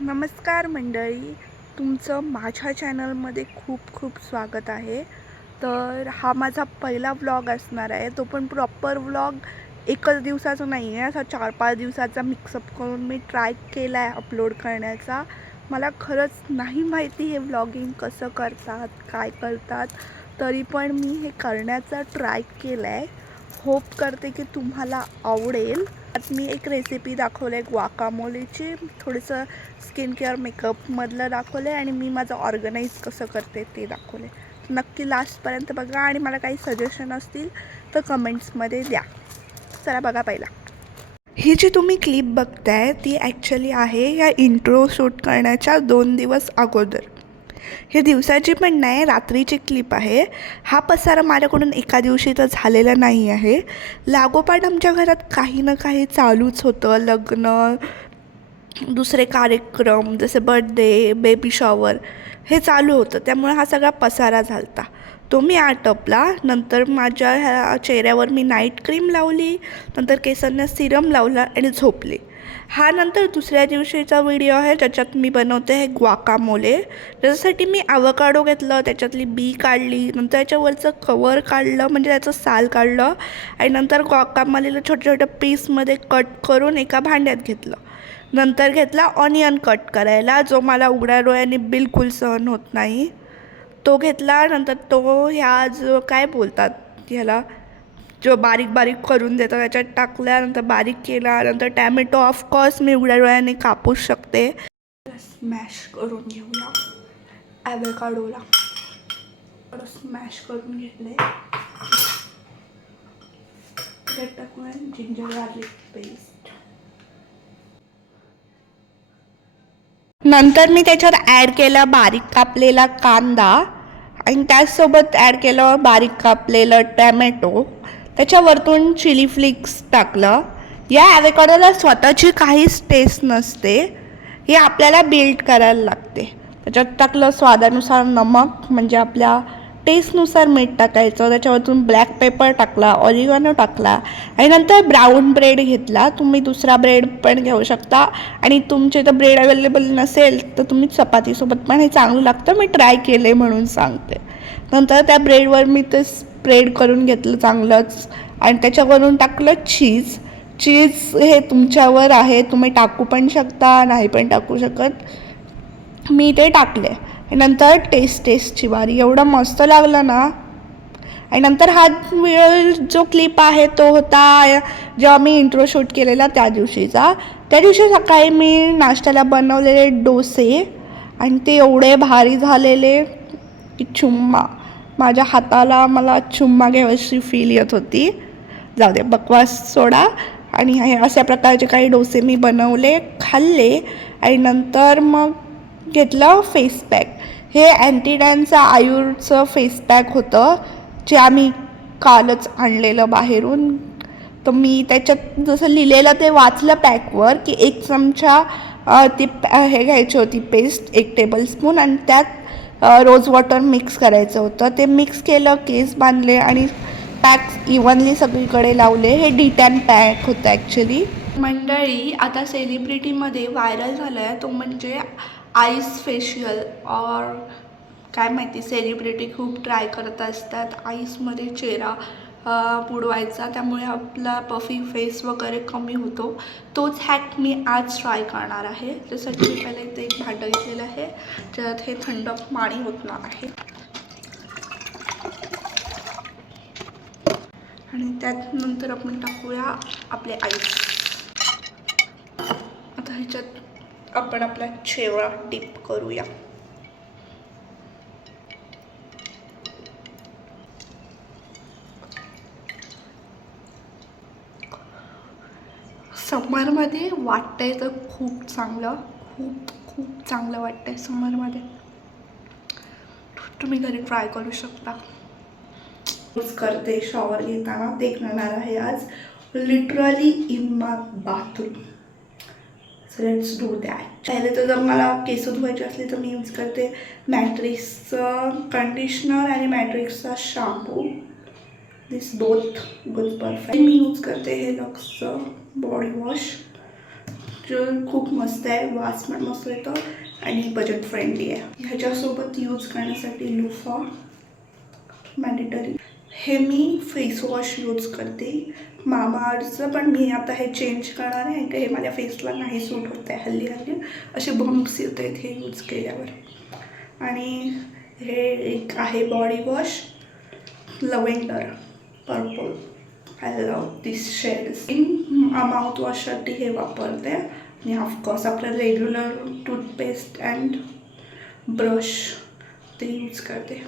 नमस्कार मंडळी, तुमचं माझ्या चॅनलमध्ये खूप खूप स्वागत आहे. तर हा माझा पहिला व्लॉग असणार आहे. तो पण प्रॉपर व्लॉग एकच दिवसाचा नाही आहे, असा 4-5 दिवसाचा मिक्सअप करून मी ट्राय केला आहे अपलोड करण्याचा. मला खरंच नाही माहिती हे व्लॉगिंग कसं करतात, काय करतात, तरी पण मी हे करण्याचा ट्राय केला आहे. होप करते की तुम्हाला आवडेल. आज मी एक रेसिपी दाखवली आहे ग्वाकामोलीची, थोडंसं स्किन केअर मेकअपमधलं दाखवलं आहे आणि मी माझं ऑर्गनाईज कसं करते ते दाखवले. नक्की लास्टपर्यंत बघा आणि मला काही सजेशन असतील तर कमेंट्समध्ये द्या. चला बघा पहिला. ही जी तुम्ही क्लिप बघताय ती ॲक्च्युली आहे या इंट्रो शूट करण्याच्या 2 दिवस अगोदर. हे दिवसाची पण नाही, रात्रीची क्लिप आहे. हा पसारा माझ्याकडून एका दिवशी तर झालेला नाही आहे. लागोपाठ आमच्या घरात काही ना काही चालूच होतं. लग्न, दुसरे कार्यक्रम जसे बर्थडे, बेबी शॉवर हे चालू होतं. त्यामुळे हा सगळा पसारा झाला होता. तो मी आटपला. नंतर माझ्या ह्या चेहऱ्यावर मी नाईट क्रीम लावली, नंतर केसांना सिरम लावला आणि झोपले. हा नंतर दुसऱ्या दिवशीचा व्हिडिओ आहे ज्याच्यात मी बनवते हे ग्वाकामोले. त्याच्यासाठी मी ॲवोकाडो घेतलं, त्याच्यातली बी काढली, नंतर त्याच्यावरचं कवर काढलं म्हणजे त्याचं साल काढलं आणि नंतर ग्वाकामोलेला छोट्या छोट्या पीसमध्ये कट करून एका भांड्यात घेतलं. नंतर घेतला ऑनियन कट करायला, जो मला उघड्या डोळ्यांनी बिलकुल सहन होत नाही. तो घेतला. नंतर तो ह्या जो काय बोलतात ह्याला, जो बारीक बारीक करून देतात त्याच्यात टाकल्या. नंतर बारीक केला. नंतर टॅमॅटो ऑफकोर्स मी उघड्या डोळ्याने कापूच शकते. स्मॅश करून घेऊया ॲवोकाडोला. थोडं स्मॅश करून घेतले. त्याच्यात टाकूया जिंजर गार्लिक पेस्ट. नंतर मी त्याच्यात ॲड केला बारीक कापलेला कांदा आणि त्याचसोबत ॲड केलं बारीक कापलेलं टॅमॅटो. त्याच्यावरतून चिली फ्लेक्स टाकलं. या ॲवोकाडोला स्वतःची काहीच टेस्ट नसते, हे आपल्याला बिल्ड करायला लागते. त्याच्यात टाकलं स्वादानुसार नमक, म्हणजे आपल्या टेस्टनुसार मीठ टाकायचं. त्याच्यावरतून ब्लॅक पेपर टाकला, ऑरिगॅनो टाकला आणि नंतर ब्राऊन ब्रेड घेतला. तुम्ही दुसरा ब्रेड पण घेऊ शकता आणि तुमचे तर ब्रेड अवेलेबल नसेल तर तुम्ही चपातीसोबत पण हे चांगलं लागतं. मी ट्राय केले म्हणून सांगते. नंतर त्या ब्रेडवर मी ते स्प्रेड करून घेतलं चांगलंच आणि त्याच्यावरून टाकलं चीज. चीज हे तुमच्यावर आहे, तुम्ही टाकू पण शकता, नाही पण टाकू शकत. मी ते टाकले. नंतर टेस्टची बारी. एवढं मस्त लागलं ना. आणि नंतर हा जो क्लिप आहे तो होता जेव्हा मी इंट्रो शूट केलेला त्या दिवशीचा. त्या दिवशी सकाळी मी नाश्त्याला बनवलेले डोसे आणि ते एवढे भारी झालेले की चुम्मा. माझ्या हाताला मला चुम्मा घ्यावीशी फील येत होती. जाऊ दे, बकवास सोडा. आणि हे अशा प्रकारचे काही डोसे मी बनवले, खाल्ले आणि नंतर मग घेतलं फेस पॅक. हे अँटीडॅनचं आयुर्वेदचं फेस पॅक होतं जे आम्ही कालच आणलेलं बाहेरून. तर मी त्याच्यात जसं लिहिलेलं ते वाचलं पॅकवर की 1 चमचा ती हे घ्यायची होती पेस्ट, 1 टेबलस्पून, आणि त्यात रोज वॉटर मिक्स करायचं होतं. ते मिक्स केलं, केस बांधले आणि पॅक इव्हनली सगळीकडे लावले. हे डिटॅन पॅक होतं ॲक्च्युली. मंडळी, आता सेलिब्रिटीमध्ये व्हायरल झालं आहे तो म्हणजे आईस फेशियल. और काय माहिती, सेलिब्रिटी खूप ट्राय करत असतात आईसमध्ये चेहरा बुडवायचा, त्यामुळे आपला पफी फेस वगैरे कमी होतो. तोच हॅक मी आज ट्राय करणार आहे. त्यासाठी मी पहिले इथे एक भांडं घेतलेलं आहे ज्यात हे थंड पाणी ओतणार आहे आणि त्यात नंतर आपण टाकूया आपले आईस. आता ह्याच्यात आपण आपला चेहरा डिप करूया. समरमध्ये वाटतंय तर खूप चांगलं, खूप खूप चांगलं वाटतंय समरमध्ये. तुम्ही घरी ट्राय करू शकता. यूज करते शॉवर घेताना, ते करणार आहे आज literally in my bathroom. So let's do that. पहिले तर जर मला केस धुवायचे असले तर मी यूज करते मॅट्रिक्सचं कंडिशनर आणि मॅट्रिक्सचा शॅम्पू. दिस बोथ गुड परफेक्ट. मी यूज करते हे लक्सचं बॉडी वॉश. जो खूप मस्त आहे, वास पण मस्त येतो आणि बजेट फ्रेंडली आहे. ह्याच्यासोबत यूज करण्यासाठी लोफा मॅन्डेटरी. हे मी फेस वॉश यूज करते मामाअर्थचं, पण मी आता हे चेंज करणार आहे की हे माझ्या फेसला नाही सूट होत आहे. हल्ली असे बम्प्स येत आहेत हे यूज केल्यावर. आणि हे एक आहे body wash lavender purple. I love this shades. Mouth वॉशसाठी हे वापरते आणि ऑफकोर्स आपलं रेग्युलर टूथपेस्ट अँड ब्रश ते यूज करते.